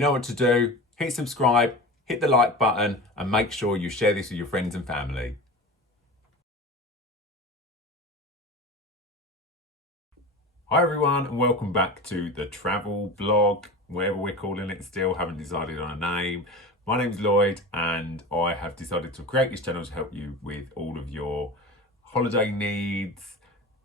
You know what to do. Hit subscribe, hit the like button, and make sure you share this with your friends and family. Hi everyone, and welcome back to the travel blog, whatever we're calling it still, haven't decided on a name. My name's Lloyd and I have decided to create this channel to help you with all of your holiday needs,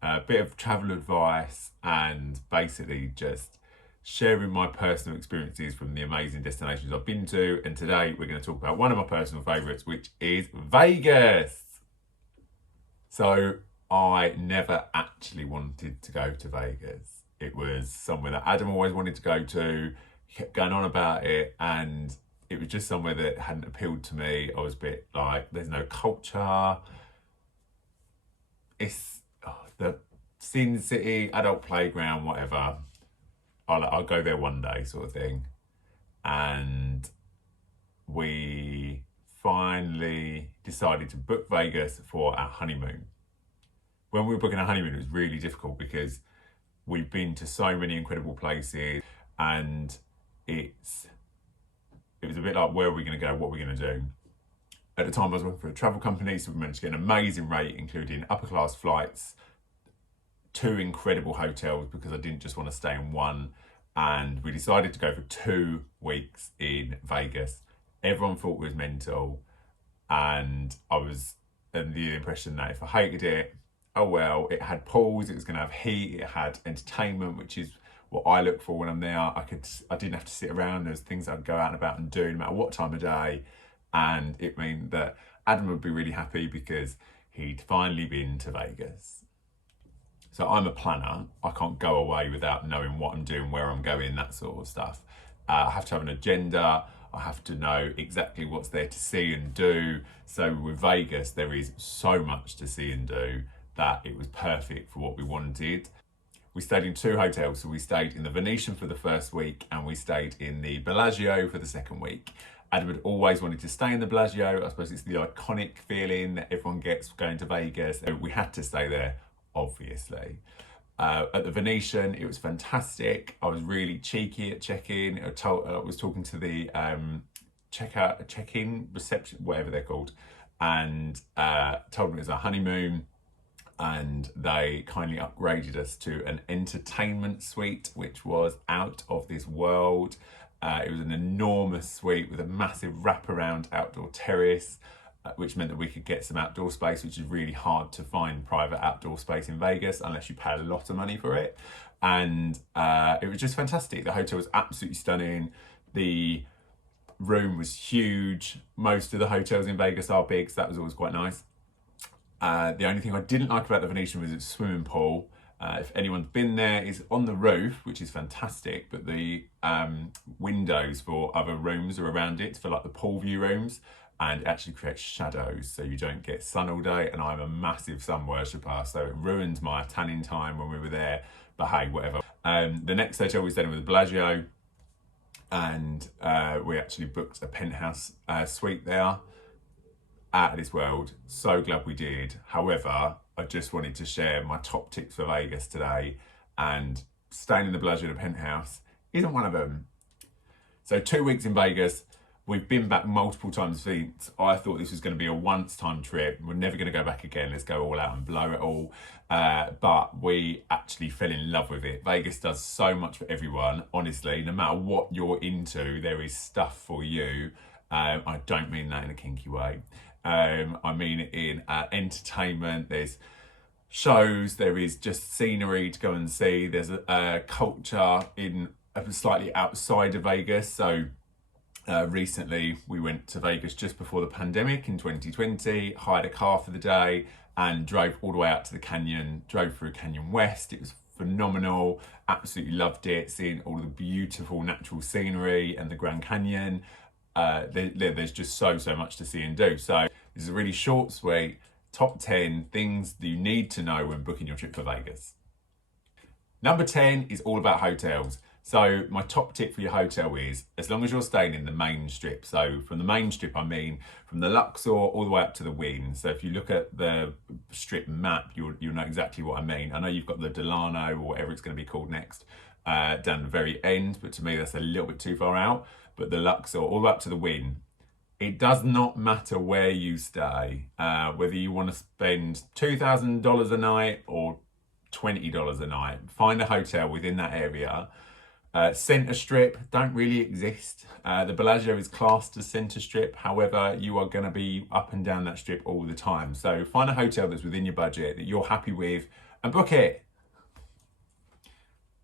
a bit of travel advice, and basically just sharing my personal experiences from the amazing destinations I've been to. And today we're going to talk about one of my personal favourites, which is Vegas. So I never actually wanted to go to Vegas. It was somewhere that Adam always wanted to go to. He kept going on about it, and it was just somewhere that hadn't appealed to me. I was a bit like, there's no culture. It's the Sin City, adult playground, whatever. I'll go there one day, sort of thing. And we finally decided to book Vegas for our honeymoon. When we were booking a honeymoon, it was really difficult because we've been to so many incredible places, and it was a bit like, where are we going to go? What are we going to do? At the time, I was working for a travel company, so we managed to get an amazing rate, including upper class flights, 2 incredible hotels, because I didn't just want to stay in one. And we decided to go for 2 weeks in Vegas. Everyone thought it was mental, and I was under the impression that if I hated it, oh well. It had pools, it was going to have heat, it had entertainment, which is what I look for when I'm there. I didn't have to sit around. There's things I'd go out and about and do no matter what time of day. And it meant that Adam would be really happy because he'd finally been to Vegas. So I'm a planner. I can't go away without knowing what I'm doing, where I'm going, that sort of stuff. I have to have an agenda. I have to know exactly what's there to see and do. So with Vegas, there is so much to see and do that it was perfect for what we wanted. We stayed in 2 hotels. So we stayed in the Venetian for the first week, and we stayed in the Bellagio for the second week. Adam had always wanted to stay in the Bellagio. I suppose it's the iconic feeling that everyone gets going to Vegas. We had to stay there, obviously. At the Venetian, it was fantastic. I was really cheeky at check-in. I was talking to the check-in, reception, whatever they're called, and told them it was a honeymoon, and they kindly upgraded us to an entertainment suite, which was out of this world. It was an enormous suite with a massive wraparound outdoor terrace, which meant that we could get some outdoor space, which is really hard to find private outdoor space in Vegas unless you pay a lot of money for it. And it was just fantastic. The hotel was absolutely stunning. The room was huge. Most of the hotels in Vegas are big, so that was always quite nice. The only thing I didn't like about the Venetian was its swimming pool. If anyone's been there, it's on the roof, which is fantastic, but the windows for other rooms are around it, for like the pool view rooms, and it actually creates shadows so you don't get sun all day. And I'm a massive sun worshipper, so it ruined my tanning time when we were there, but hey, whatever. The next hotel we stayed in was the Bellagio, and we actually booked a penthouse suite there. Out of this world. So glad we did. However, I just wanted to share my top tips for Vegas today, and staying in the Bellagio in a penthouse isn't one of them. So 2 weeks in Vegas. We've been back multiple times since. I thought this was going to be a once-time trip. We're never going to go back again. Let's go all out and blow it all. But we actually fell in love with it. Vegas does so much for everyone. Honestly, no matter what you're into, there is stuff for you. I don't mean that in a kinky way. I mean it in entertainment. There's shows, there is just scenery to go and see. There's a culture in slightly outside of Vegas. So recently we went to Vegas just before the pandemic in 2020, hired a car for the day and drove all the way out to the canyon, drove through Canyon West. It was phenomenal, absolutely loved it, seeing all the beautiful natural scenery and the Grand Canyon. There's just so much to see and do. So this is a really short, sweet top 10 things that you need to know when booking your trip for Vegas. Number 10 is all about hotels. So my top tip for your hotel is, as long as you're staying in the main strip, so from the main strip I mean from the Luxor all the way up to the Wynn. So if you look at the strip map, you'll know exactly what I mean. I know you've got the Delano or whatever it's going to be called next down the very end, but to me that's a little bit too far out. But the Luxor all the way up to the Wynn, it does not matter where you stay, whether you want to spend $2,000 a night or $20 a night. Find a hotel within that area. Centre strip don't really exist. The Bellagio is classed as centre strip. However, you are going to be up and down that strip all the time. So find a hotel that's within your budget that you're happy with and book it.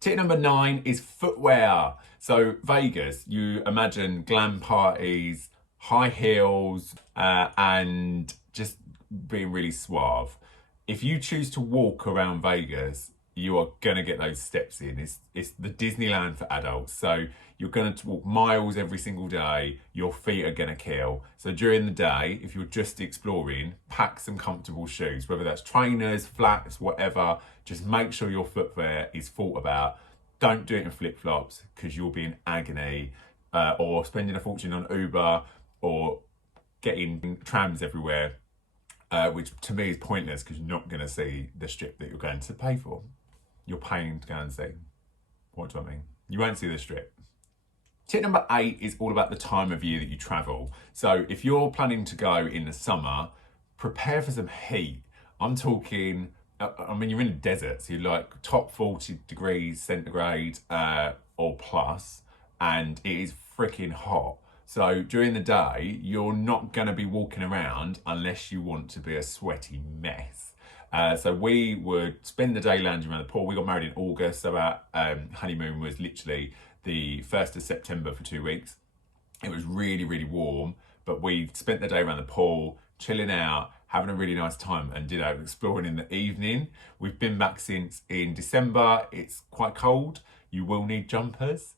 Tip number 9 is footwear. So Vegas, you imagine glam parties, high heels, and just being really suave. If you choose to walk around Vegas, you are going to get those steps in. It's the Disneyland for adults. So you're going to walk miles every single day. Your feet are going to kill. So during the day, if you're just exploring, pack some comfortable shoes, whether that's trainers, flats, whatever. Just make sure your footwear is thought about. Don't do it in flip-flops because you'll be in agony, or spending a fortune on Uber or getting trams everywhere, which to me is pointless because you're not going to see the strip that you're going to pay for. You're paying to go and see. What do I mean? You won't see the strip. Tip number 8 is all about the time of year that you travel. So if you're planning to go in the summer, prepare for some heat. I'm talking, I mean, you're in a desert, so you're like top 40 degrees centigrade or plus, and it is freaking hot. So during the day, you're not going to be walking around unless you want to be a sweaty mess. So we would spend the day lounging around the pool. We got married in August, so our honeymoon was literally the 1st of September for 2 weeks. It was really, really warm, but we spent the day around the pool, chilling out, having a really nice time, and did our exploring in the evening. We've been back since in December. It's quite cold. You will need jumpers.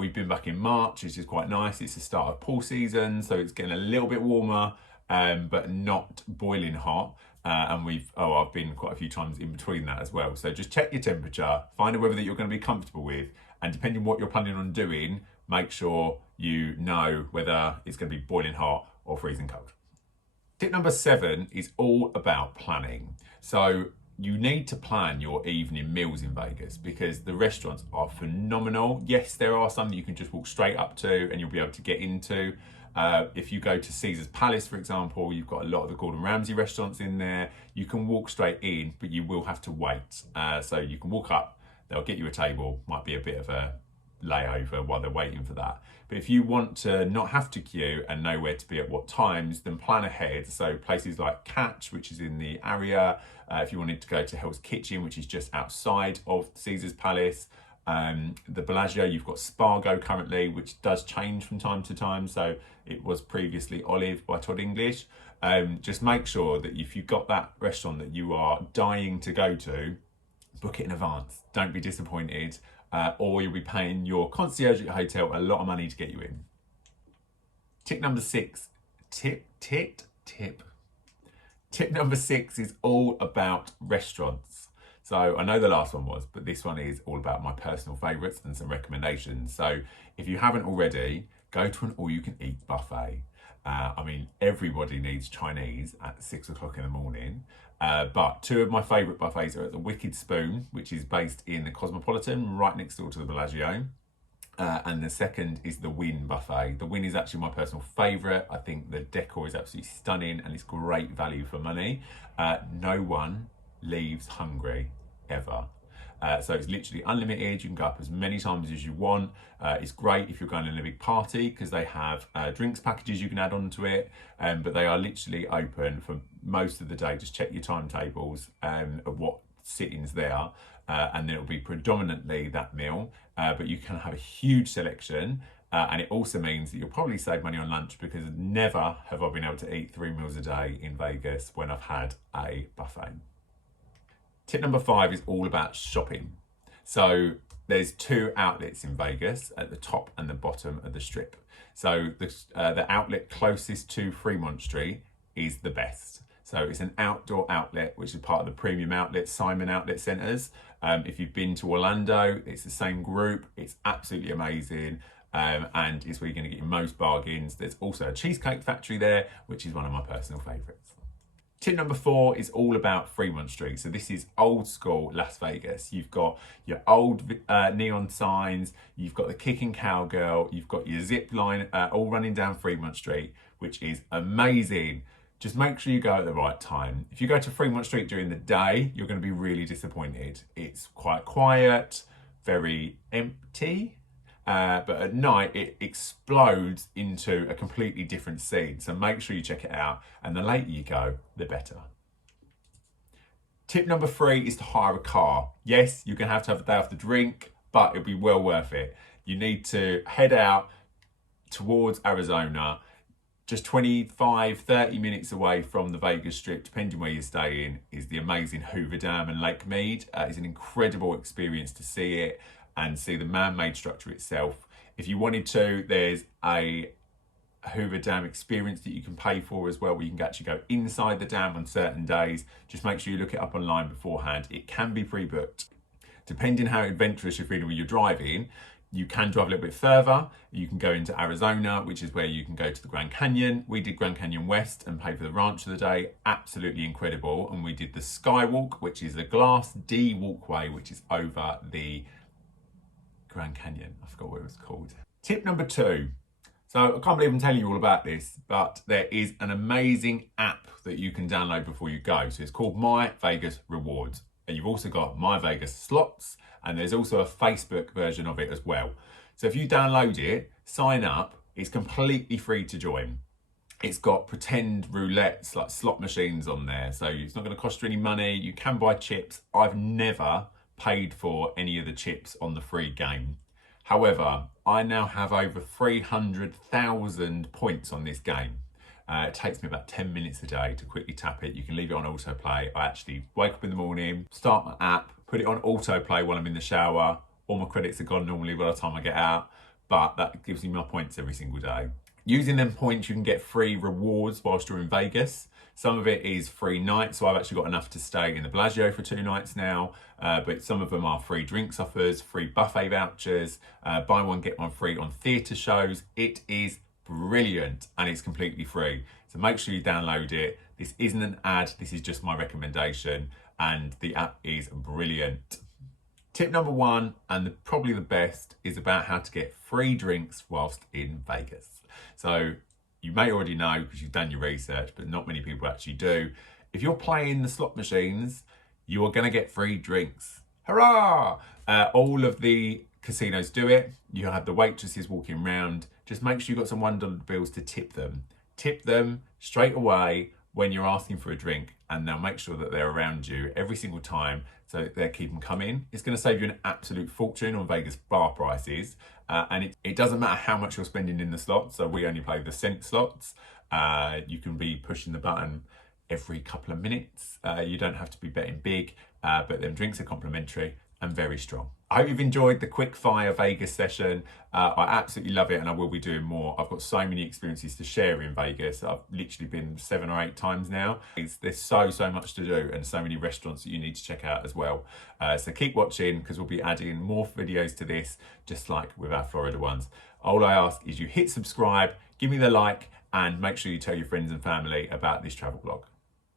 We've been back in March, which is quite nice. It's the start of pool season, so it's getting a little bit warmer, but not boiling hot. And I've been quite a few times in between that as well. So just check your temperature, find a weather that you're going to be comfortable with, and depending on what you're planning on doing, make sure you know whether it's going to be boiling hot or freezing cold. Tip number 7 is all about planning. So you need to plan your evening meals in Vegas because the restaurants are phenomenal. Yes, there are some that you can just walk straight up to and you'll be able to get into. If you go to Caesar's Palace, for example, you've got a lot of the Gordon Ramsay restaurants in there. You can walk straight in, but you will have to wait. So you can walk up, they'll get you a table, might be a bit of a layover while they're waiting for that. But if you want to not have to queue and know where to be at what times, then plan ahead. So places like Catch, which is in the area, if you wanted to go to Hell's Kitchen, which is just outside of Caesar's Palace, the Bellagio, you've got Spargo currently, which does change from time to time. So it was previously Olive by Todd English. Just make sure that if you've got that restaurant that you are dying to go to, book it in advance. Don't be disappointed, or you'll be paying your concierge at your hotel a lot of money to get you in. Tip number 6. Tip number 6 is all about restaurants. So I know the last one was, but this one is all about my personal favourites and some recommendations. So if you haven't already, go to an all-you-can-eat buffet. I mean, everybody needs Chinese at 6 o'clock in the morning. But 2 of my favourite buffets are at the Wicked Spoon, which is based in the Cosmopolitan, right next door to the Bellagio. And the second is the Wynn buffet. The Wynn is actually my personal favourite. I think the decor is absolutely stunning and it's great value for money. No one leaves hungry, ever. So it's literally unlimited. You can go up as many times as you want. It's great if you're going in a big party because they have drinks packages you can add on to it. But they are literally open for most of the day. Just check your timetables of what sittings there. And then it'll be predominantly that meal. But you can have a huge selection. And it also means that you'll probably save money on lunch because never have I been able to eat 3 meals a day in Vegas when I've had a buffet. Tip number 5 is all about shopping. So there's 2 outlets in Vegas at the top and the bottom of the strip. So the outlet closest to Fremont Street is the best. So it's an outdoor outlet, which is part of the premium outlet, Simon Outlet Centres. If you've been to Orlando, it's the same group. It's absolutely amazing. And it's where you're going to get your most bargains. There's also a cheesecake factory there, which is one of my personal favourites. Tip number 4 is all about Fremont Street. So this is old school Las Vegas. You've got your old neon signs, you've got the kicking cowgirl, you've got your zip line all running down Fremont Street, which is amazing. Just make sure you go at the right time. If you go to Fremont Street during the day, you're going to be really disappointed. It's quite quiet, very empty, but at night it explodes into a completely different scene. So make sure you check it out, and the later you go, the better. Tip number 3 is to hire a car. Yes, you're going to have a day off the drink, but it'll be well worth it. You need to head out towards Arizona, just 25, 30 minutes away from the Vegas Strip, depending where you're staying, is the amazing Hoover Dam and Lake Mead. It's an incredible experience to see it and see the man-made structure itself. If you wanted to, there's a Hoover Dam experience that you can pay for as well, where you can actually go inside the dam on certain days. Just make sure you look it up online beforehand. It can be pre-booked. Depending how adventurous you're feeling when you're driving, you can drive a little bit further. You can go into Arizona, which is where you can go to the Grand Canyon. We did Grand Canyon West and paid for the ranch of the day. Absolutely incredible. And we did the Skywalk, which is the Glass D walkway, which is over the Grand Canyon. I forgot what it was called. Tip number 2. So I can't believe I'm telling you all about this, but there is an amazing app that you can download before you go. So it's called My Vegas Rewards. And you've also got My Vegas Slots, and there's also a Facebook version of it as well. So if you download it, sign up, it's completely free to join. It's got pretend roulettes, like slot machines on there. So it's not going to cost you any money. You can buy chips. I've never paid for any of the chips on the free game. However, I now have over 300,000 points on this game. It takes me about 10 minutes a day to quickly tap it. You can leave it on autoplay. I actually wake up in the morning, start my app, put it on autoplay while I'm in the shower. All my credits are gone normally by the time I get out, but that gives me my points every single day. Using them points, you can get free rewards whilst you're in Vegas. Some of it is free nights, so I've actually got enough to stay in the Bellagio for 2 nights now, but some of them are free drinks offers, free buffet vouchers, buy one, get one free on theatre shows. It is brilliant and it's completely free. So make sure you download it. This isn't an ad, this is just my recommendation, and the app is brilliant. Tip number 1, and probably the best, is about how to get free drinks whilst in Vegas. So you may already know because you've done your research, but not many people actually do. If you're playing the slot machines, you are going to get free drinks. Hurrah! All of the casinos do it. You have the waitresses walking around. Just make sure you've got some $1 bills to tip them. Tip them straight away when you're asking for a drink, and they'll make sure that they're around you every single time, so they'll keep them coming. It's going to save you an absolute fortune on Vegas bar prices, and it doesn't matter how much you're spending in the slots. So we only play the cent slots. You can be pushing the button every couple of minutes. You don't have to be betting big, but them drinks are complimentary and very strong. I hope you've enjoyed the quick fire Vegas session. I absolutely love it, and I will be doing more. I've got so many experiences to share in Vegas. I've literally been 7 or 8 times now. There's so much to do, and so many restaurants that you need to check out as well. So keep watching, because we'll be adding more videos to this, just like with our Florida ones. All I ask is you hit subscribe, give me the like, and make sure you tell your friends and family about this travel blog.